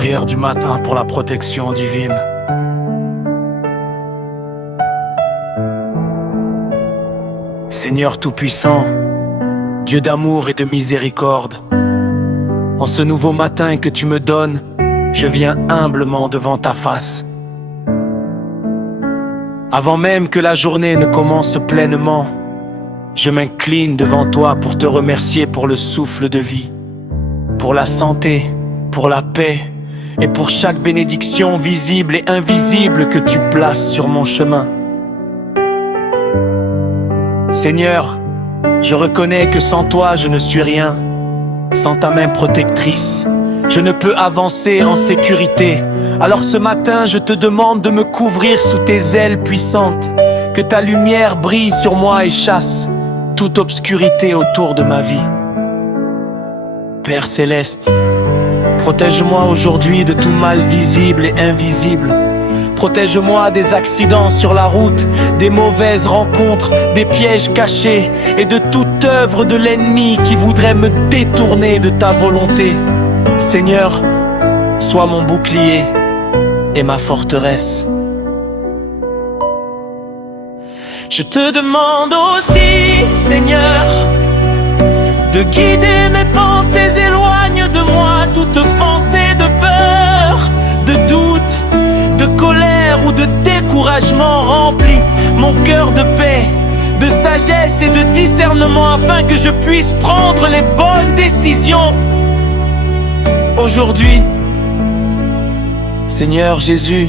Prière du matin pour la protection divine. Seigneur Tout-Puissant, Dieu d'amour et de miséricorde, en ce nouveau matin que tu me donnes, je viens humblement devant ta face. Avant même que la journée ne commence pleinement, je m'incline devant toi pour te remercier pour le souffle de vie, pour la santé, pour la paix et pour chaque bénédiction visible et invisible que tu places sur mon chemin. Seigneur, je reconnais que sans toi je ne suis rien. Sans ta main protectrice, je ne peux avancer en sécurité. Alors ce matin, je te demande de me couvrir sous tes ailes puissantes. Que ta lumière brille sur moi et chasse toute obscurité autour de ma vie. Père Céleste, protège-moi aujourd'hui de tout mal visible et invisible. Protège-moi des accidents sur la route, des mauvaises rencontres, des pièges cachés et de toute œuvre de l'ennemi qui voudrait me détourner de ta volonté. Seigneur, sois mon bouclier et ma forteresse. Je te demande aussi, Seigneur, de guider mes pensées, éloigne de moi toute pensée de peur, de doute, de colère ou de découragement. Remplis mon cœur de paix, de sagesse et de discernement afin que je puisse prendre les bonnes décisions aujourd'hui. Seigneur Jésus,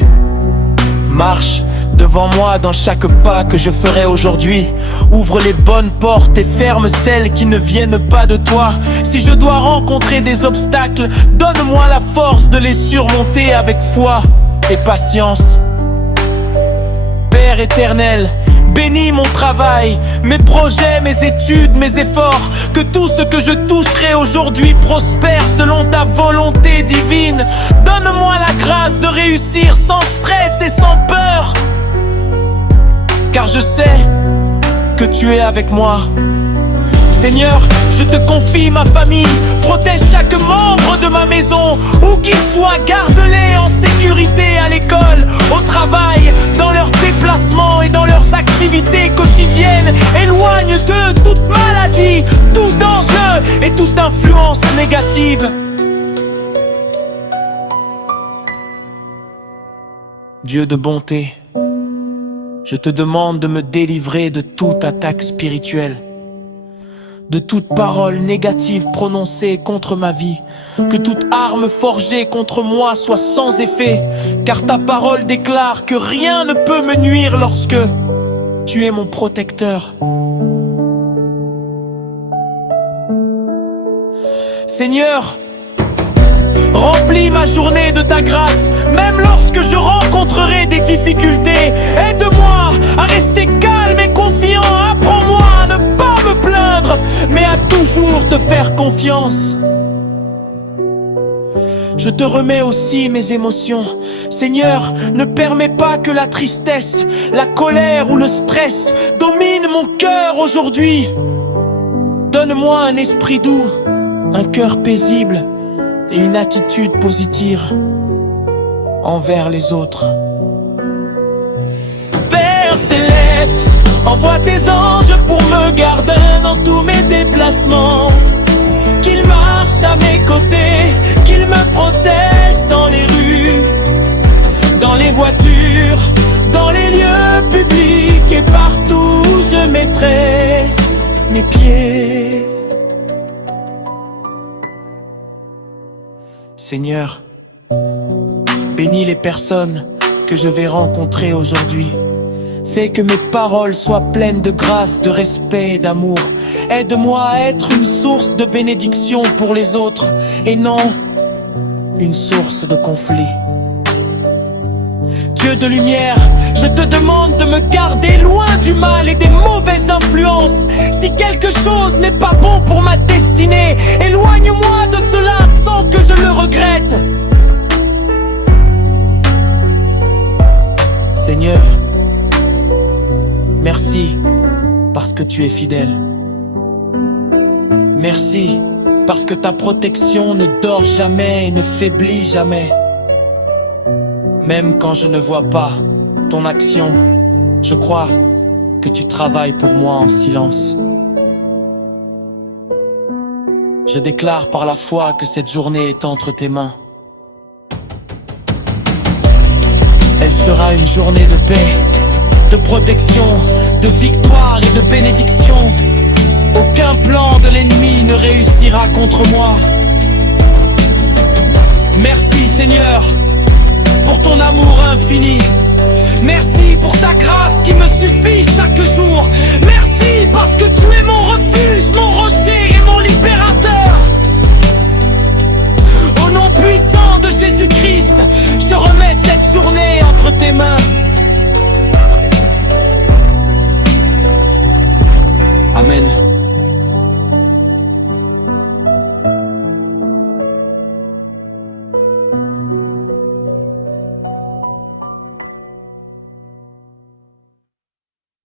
marche devant moi dans chaque pas que je ferai aujourd'hui. Ouvre les bonnes portes et ferme celles qui ne viennent pas de toi. Si je dois rencontrer des obstacles, donne-moi la force de les surmonter avec foi et patience. Père éternel, bénis mon travail, mes projets, mes études, mes efforts. Que tout ce que je toucherai aujourd'hui prospère selon ta volonté divine. Donne-moi la grâce de réussir sans stress et sans peur, car je sais que tu es avec moi. Seigneur, je te confie ma famille. Protège chaque membre de ma maison. Où qu'ils soient, garde-les en sécurité à l'école, au travail, dans leurs déplacements et dans leurs activités quotidiennes. Éloigne d'eux toute maladie, tout danger et toute influence négative. Dieu de bonté, je te demande de me délivrer de toute attaque spirituelle, de toute parole négative prononcée contre ma vie. Que toute arme forgée contre moi soit sans effet, car ta parole déclare que rien ne peut me nuire lorsque tu es mon protecteur. Seigneur, remplis ma journée de ta grâce, même lorsque je rencontrerai des difficultés. Aide-moi à rester calme et confiant. Apprends-moi à ne pas me plaindre, mais à toujours te faire confiance. Je te remets aussi mes émotions. Seigneur, ne permets pas que la tristesse, la colère ou le stress domine mon cœur aujourd'hui. Donne-moi un esprit doux, un cœur paisible et une attitude positive envers les autres. Père Céleste, envoie tes anges pour me garder dans tous mes déplacements. Qu'ils marchent à mes côtés, qu'ils me protègent dans les rues, dans les voitures, dans les lieux publics et partout où je mettrai mes pieds. Seigneur, bénis les personnes que je vais rencontrer aujourd'hui. Fais que mes paroles soient pleines de grâce, de respect et d'amour. Aide-moi à être une source de bénédiction pour les autres et non une source de conflit. Dieu de lumière, je te demande de me garder loin du mal et des mauvaises influences. Si quelque chose n'est pas bon pour ma destinée, éloigne-moi de cela sans que je le regrette. Seigneur, merci parce que tu es fidèle. Merci parce que ta protection ne dort jamais et ne faiblit jamais. Même quand je ne vois pas ton action, je crois que tu travailles pour moi en silence. Je déclare par la foi que cette journée est entre tes mains. Elle sera une journée de paix, de protection, de victoire et de bénédiction. Aucun plan de l'ennemi ne réussira contre moi. Merci Seigneur pour ton amour infini. Merci pour ta grâce qui me suffit chaque jour. Merci parce que tu es mon refuge, mon rocher et mon libérateur.